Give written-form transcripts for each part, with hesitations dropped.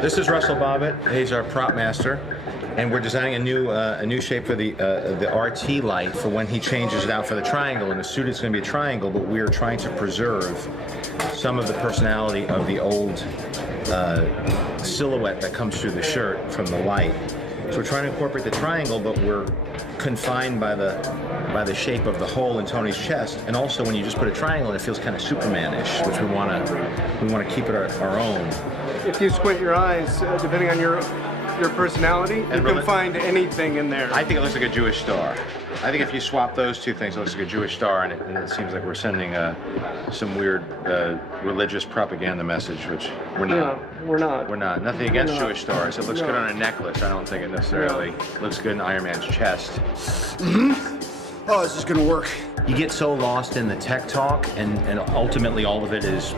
This is Russell Bobbitt. He's our prop master, and we're designing a new shape for the RT light for when he changes it out for the triangle. In the suit, it's going to be a triangle, but we're trying to preserve some of the personality of the old silhouette that comes through the shirt from the light. So we're trying to incorporate the triangle, but we're confined by the shape of the hole in Tony's chest. And also, when you just put a triangle in, it feels kind of Superman-ish, which we want to keep it our own. If you squint your eyes, depending on your personality, you can find anything in there. I think it looks like a Jewish star. I think if you swap those two things, it looks like a Jewish star, and it seems like we're sending some weird religious propaganda message, which we're not. No, we're not. We're not. Nothing against Jewish stars. It looks good on a necklace. I don't think it necessarily looks good in Iron Man's chest. Oh, this is gonna work. You get so lost in the tech talk, and ultimately all of it is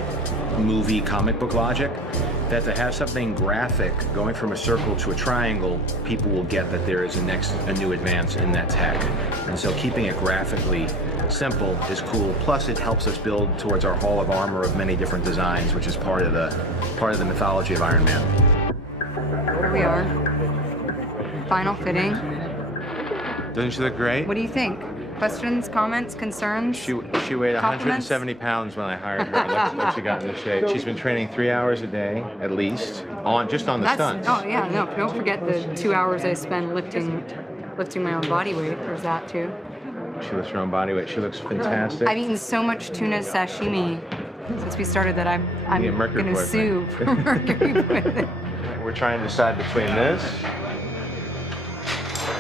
movie comic book logic, that to have something graphic going from a circle to a triangle, people will get that there is a new advance in that tech. And so keeping it graphically simple is cool. Plus it helps us build towards our hall of armor of many different designs, which is part of the mythology of Iron Man. Here we are. Final fitting. Doesn't she look great? What do you think? Questions, comments, concerns? She weighed 170 pounds when I hired her. Look she got in the shape. She's been training 3 hours a day, at least, just on the stunts. Oh yeah, no, don't forget the 2 hours I spend lifting my own body weight. There's that too. She lifts her own body weight. She looks fantastic. I've eaten so much tuna sashimi since we started that I'm gonna sue for mercury poisoning. We're trying to decide between this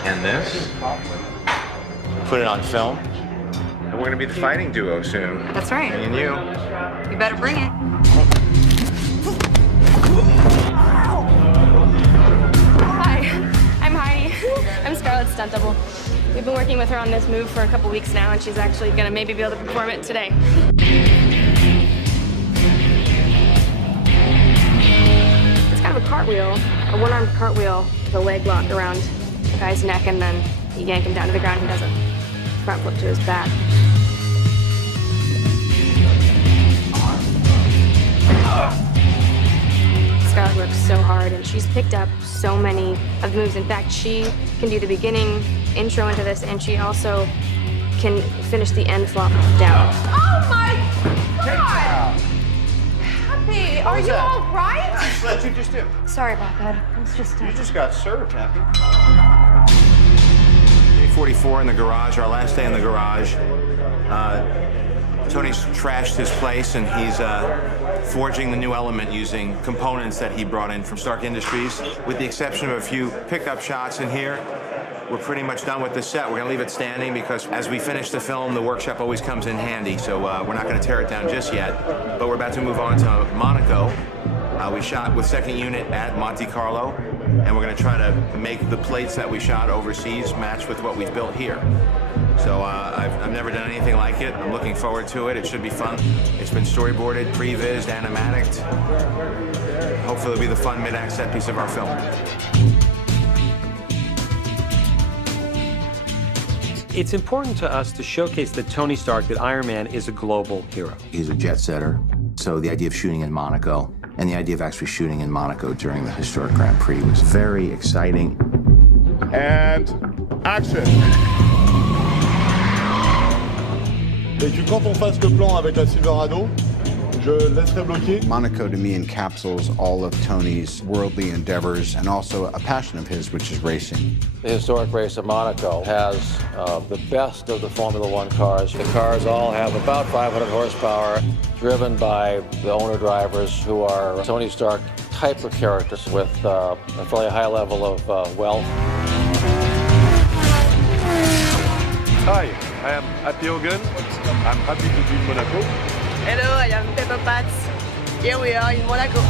and this. Put it on film. And we're gonna be the fighting duo soon. That's right. Me and you. You better bring it. Hi, I'm Heidi. I'm Scarlett's stunt double. We've been working with her on this move for a couple weeks now, and she's actually gonna maybe be able to perform it today. It's kind of a cartwheel, a one-armed cartwheel with a leg locked around the guy's neck, and then you yank him down to the ground. He does a front flip to his back. Scarlett works so hard, and she's picked up so many of the moves. In fact, she can do the beginning intro into this, and she also can finish the end flop down. Oh my God! Happy, are you all right? What'd you just do? Sorry about that. It was just You just got served, Happy. Day 44 in the garage, our last day in the garage. Tony's trashed his place, and he's forging the new element using components that he brought in from Stark Industries. With the exception of a few pickup shots in here, we're pretty much done with this set. We're gonna leave it standing because as we finish the film, the workshop always comes in handy, so we're not gonna tear it down just yet. But we're about to move on to Monaco. We shot with second unit at Monte Carlo, and we're gonna try to make the plates that we shot overseas match with what we've built here. So I've never done anything like it. I'm looking forward to it. It should be fun. It's been storyboarded, pre-vised, animatic. Hopefully it'll be the fun mid-act set piece of our film. It's important to us to showcase that Tony Stark, that Iron Man is a global hero. He's a jet setter, so the idea of shooting in Monaco and the idea of actually shooting in Monaco during the historic Grand Prix was very exciting. And action! Et puis quand on fasse le plan avec la Silverado, je laisserai bloquer. Monaco to me encapsulates all of Tony's worldly endeavors and also a passion of his, which is racing. The historic race at Monaco has the best of the Formula One cars. The cars all have about 500 horsepower, driven by the owner-drivers who are Tony Stark type of characters with a fairly high level of wealth. Hi, I am Happy Hogan. I'm happy to be in Monaco. Hello, I am Pepper Potts. Here we are in Monaco.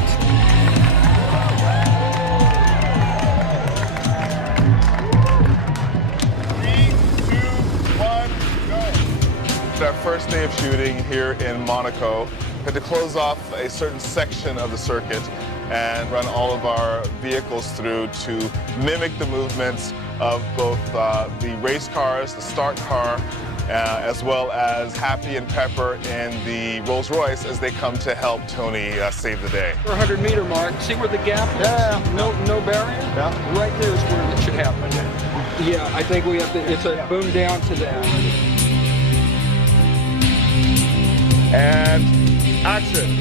3, 2, 1, go! It's our first day of shooting here in Monaco. We had to close off a certain section of the circuit and run all of our vehicles through to mimic the movements of both the race cars, the start car, as well as Happy and Pepper in the Rolls Royce as they come to help Tony save the day. 400-meter mark. See where the gap is? Yeah. No barrier? Yeah. Right there is where it should happen. Yeah, I think we have to, it's a boom down to that. And action.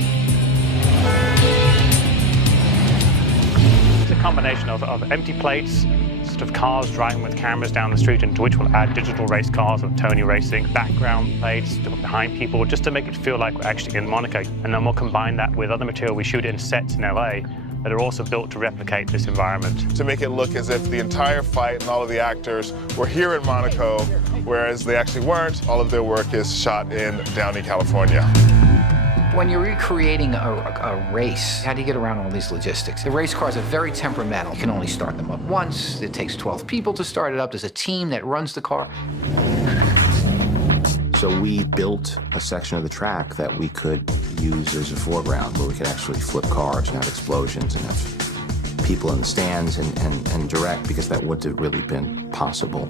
It's a combination of empty plates, sort of cars driving with cameras down the street, into which we'll add digital race cars of Tony racing, background plates behind people, just to make it feel like we're actually in Monaco. And then we'll combine that with other material we shoot in sets in LA that are also built to replicate this environment. To make it look as if the entire fight and all of the actors were here in Monaco, whereas they actually weren't. All of their work is shot in Downey, California. When you're recreating a race, how do you get around all these logistics? The race cars are very temperamental. You can only start them up once. It takes 12 people to start it up. There's a team that runs the car. So we built a section of the track that we could use as a foreground, where we could actually flip cars and have explosions and have people in the stands and direct, because that wouldn't have really been possible.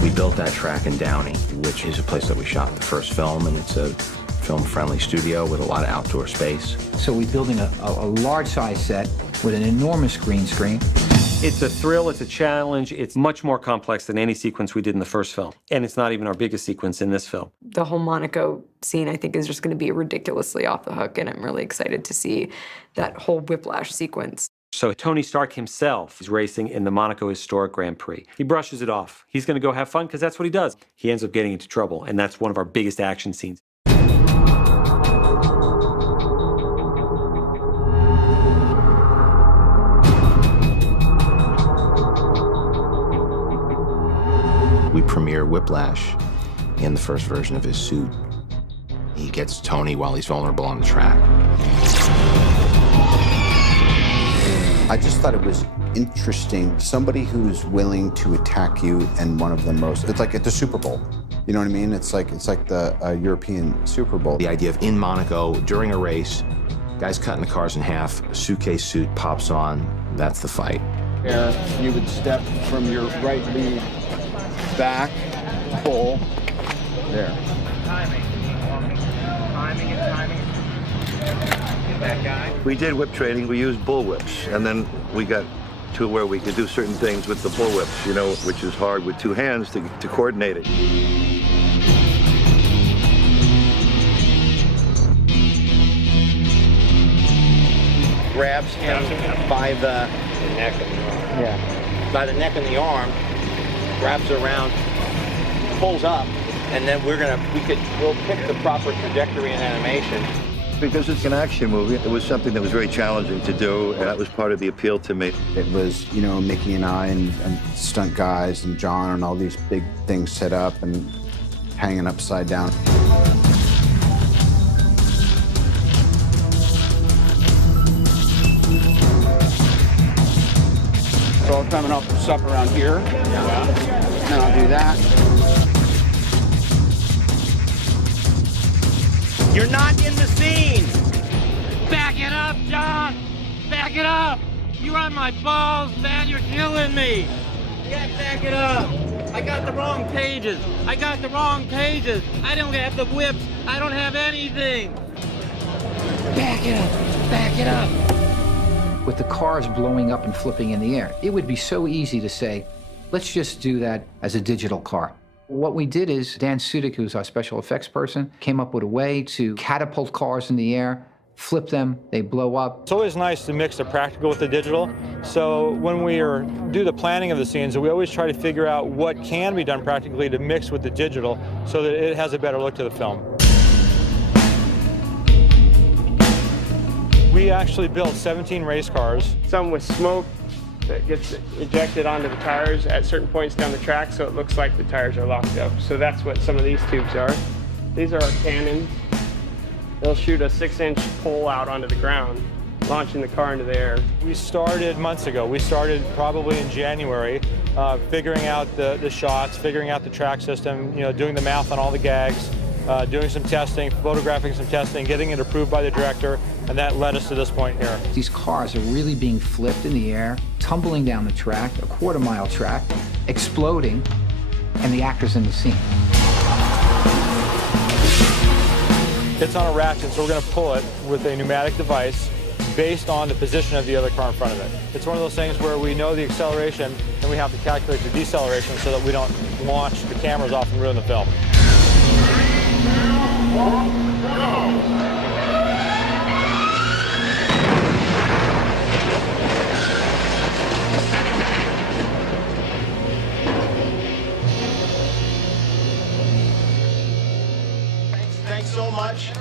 We built that track in Downey, which is a place that we shot the first film, and it's a film-friendly studio with a lot of outdoor space. So we're building a large-size set with an enormous green screen. It's a thrill, it's a challenge, it's much more complex than any sequence we did in the first film. And it's not even our biggest sequence in this film. The whole Monaco scene, I think, is just going to be ridiculously off the hook, and I'm really excited to see that whole whiplash sequence. So Tony Stark himself is racing in the Monaco Historic Grand Prix. He brushes it off. He's going to go have fun because that's what he does. He ends up getting into trouble, and that's one of our biggest action scenes. We premiere Whiplash in the first version of his suit. He gets Tony while he's vulnerable on the track. I just thought it was interesting. Somebody who's willing to attack you in one of the most, it's like at the Super Bowl. You know what I mean? It's like the European Super Bowl. The idea of in Monaco, during a race, guys cutting the cars in half, a suitcase suit pops on, that's the fight. You would step from your right lead back, pull, there. Timing and timing. That guy. We did whip training. We used bull whips, and then we got to where we could do certain things with the bull whips, you know, which is hard with two hands to coordinate it. Grabs him by the neck and the arm. Yeah. By the neck and the arm, grabs around, pulls up, and then we'll pick the proper trajectory and animation. Because it's an action movie, it was something that was very challenging to do, and that was part of the appeal to me. It was, you know, Mickey and I and stunt guys and John and all these big things set up and hanging upside down. It's all coming off the sup around here. Yeah. And I'll do that. You're not in the scene! Back it up, John! Back it up! You're on my balls, man! You're killing me! Yeah, back it up! I got the wrong pages! I got the wrong pages! I don't have the whips! I don't have anything! Back it up! Back it up! With the cars blowing up and flipping in the air, it would be so easy to say, let's just do that as a digital car. What we did is, Dan Sudik, who's our special effects person, came up with a way to catapult cars in the air, flip them, they blow up. It's always nice to mix the practical with the digital. So when we do the planning of the scenes, we always try to figure out what can be done practically to mix with the digital so that it has a better look to the film. We actually built 17 race cars. Some with smoke that gets ejected onto the tires at certain points down the track, so it looks like the tires are locked up. So that's what some of these tubes are. These are our cannons. They'll shoot a 6-inch pole out onto the ground, launching the car into the air. We started months ago. We started probably in January, figuring out the shots, figuring out the track system, you know, doing the math on all the gags. doing some testing, photographing some testing, getting it approved by the director, and that led us to this point here. These cars are really being flipped in the air, tumbling down the track, a quarter-mile track, exploding, and the actors in the scene. It's on a ratchet, so we're going to pull it with a pneumatic device based on the position of the other car in front of it. It's one of those things where we know the acceleration and we have to calculate the deceleration so that we don't launch the cameras off and ruin the film. Thanks so much,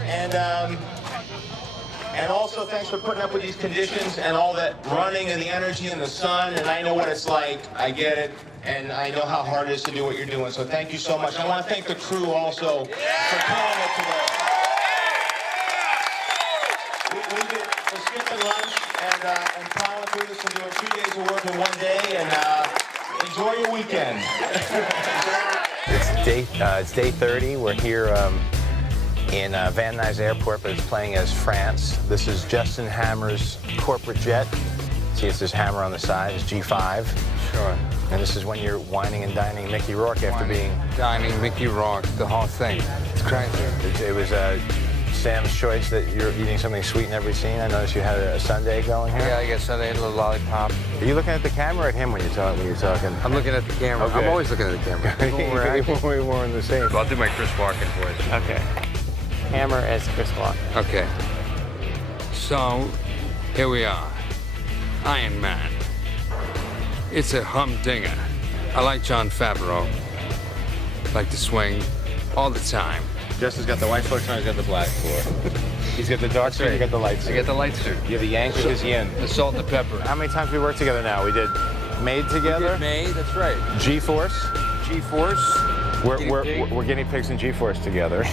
and also thanks for putting up with these conditions and all that running and the energy in the sun, and I know what it's like, I get it, and I know how hard it is to do what you're doing, so thank you so much. I want to thank the crew also for killing it today. We did the skipping lunch and plowing through this and doing 2 days of work in 1 day, and enjoy your weekend. It's day 30. We're here in Van Nuys Airport, but it's playing as France. This is Justin Hammer's corporate jet. See, it's this hammer on the side, it's G5. Sure. And this is when you're whining and dining Mickey Rourke after dining Mickey Rourke, the whole thing. It's crazy. It was Sam's choice that you're eating something sweet in every scene. I noticed you had a sundae going here. Yeah, I guess I ate a little lollipop. Are you looking at the camera or at him when you're talking? I'm looking at the camera. Okay. I'm always looking at the camera. We're more in the same. Well, I'll do my Chris Walken voice. Okay. Hammer as Chris Walken. Okay. So, here we are. Iron Man. It's a humdinger. I like Jon Favreau. Like to swing all the time. Justin's got the white floor, Tony's got the black floor. He's got the dark suit, you got the light suit. I got the light suit. You have the yang, because yin. The salt and the pepper. How many times we worked together now? We did Made together. We did Made, that's right. G-Force. G-Force. We're guinea pigs in G-Force together.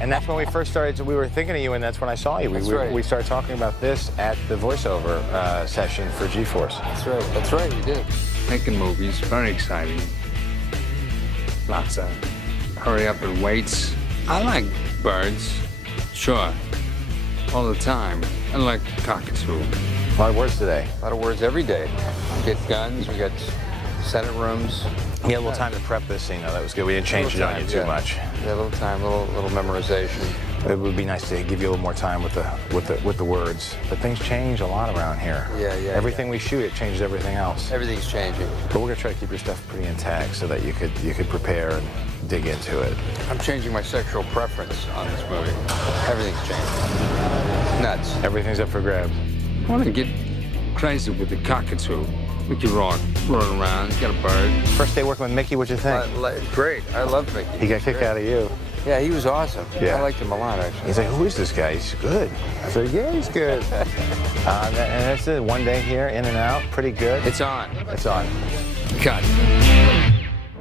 And that's when we first started, we were thinking of you, and that's when I saw you. We started talking about this at the voiceover session for G-Force. That's right, you did. Making movies, very exciting. Lots of hurry up and waits. I like birds, sure, all the time. I like cockatoo. A lot of words today. A lot of words every day. We get guns, we got Senate rooms. You had a little time to prep this scene, though. That was good. We didn't change it on you too much. Yeah, a little time, little memorization. It would be nice to give you a little more time with the words. But things change a lot around here. Yeah. Everything we shoot, it changes everything else. Everything's changing. But we're gonna try to keep your stuff pretty intact so that you could prepare and dig into it. I'm changing my sexual preference on this movie. Everything's changing. Nuts. Everything's up for grabs. I want to get crazy with the cockatoo. Mickey Rourke, rolling around, he's got a bird. First day working with Mickey, what'd you think? Great, I love Mickey. He got a kick out of you. Yeah, he was awesome. Yeah. I liked him a lot, actually. He's like, who is this guy? He's good. I said, yeah, he's good. And that's it, 1 day here, in and out, pretty good. It's on. It's on. Cut.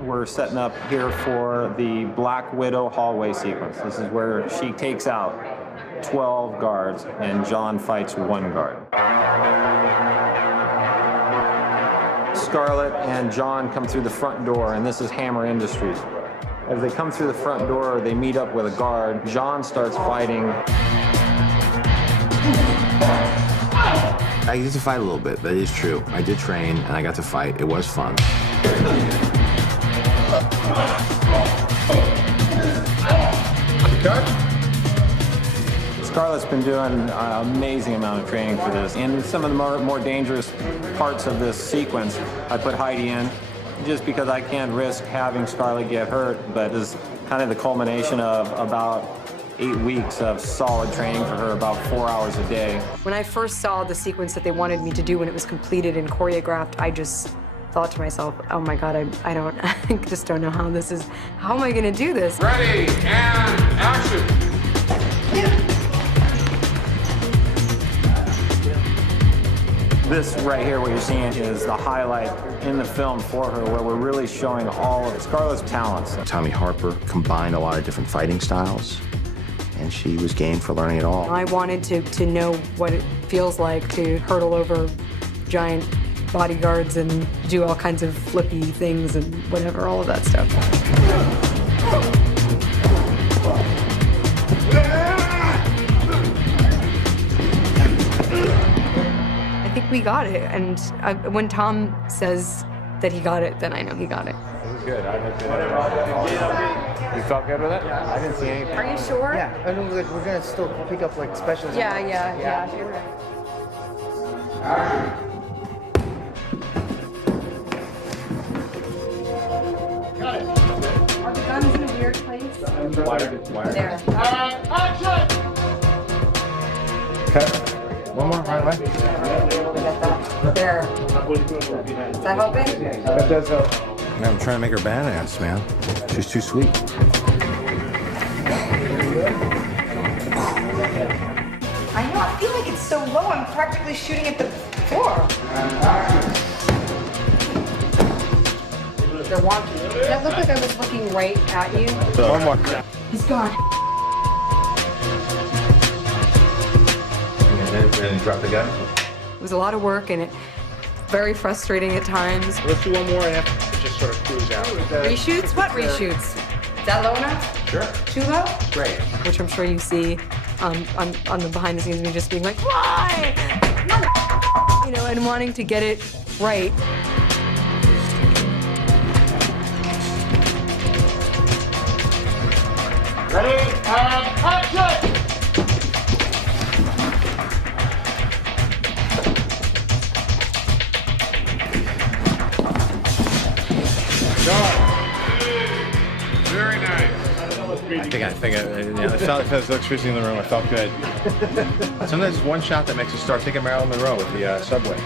We're setting up here for the Black Widow hallway sequence. This is where she takes out 12 guards and John fights 1 guard. Scarlett and John come through the front door, and this is Hammer Industries. As they come through the front door, they meet up with a guard. John starts fighting. I get to fight a little bit, that is true. I did train, and I got to fight. It was fun. Scarlett's been doing an amazing amount of training for this. In some of the more dangerous parts of this sequence, I put Heidi in just because I can't risk having Scarlett get hurt, but this is kind of the culmination of about 8 weeks of solid training for her, about 4 hours a day. When I first saw the sequence that they wanted me to do when it was completed and choreographed, I just thought to myself, oh my God, I just don't know how am I gonna do this? Ready, and action. This right here, what you're seeing, is the highlight in the film for her, where we're really showing all of Scarlett's talents. Tommy Harper combined a lot of different fighting styles, and she was game for learning it all. I wanted to know what it feels like to hurdle over giant bodyguards and do all kinds of flippy things and whatever, all of that stuff. we got it. And when Tom says that he got it, then I know he got it. This is good. I looked at it. You felt good with it? I didn't see anything. Are you sure? Yeah, I know we're gonna still pick up like specials. Yeah. You're right. Are the guns in a weird place? Wire. There. Okay. One more, right away. There. Is that helping? That does help. Man, I'm trying to make her badass, man. She's too sweet. I know, I feel like it's so low, I'm practically shooting at the floor. They're wonky. That looked like I was looking right at you. One more. He's gone. And drop the gun. It was a lot of work and very frustrating at times. Let's do one more and have to just sort of cruise out. Reshoots? What reshoots? Is that low enough? Sure. Too low? Great. Which I'm sure you see on the behind the scenes, me just being like, why? No, you know, and wanting to get it right. Ready, and action! Very nice. I felt electricity in the room. I felt good. Sometimes it's one shot that makes you start thinking Marilyn Monroe with the subway.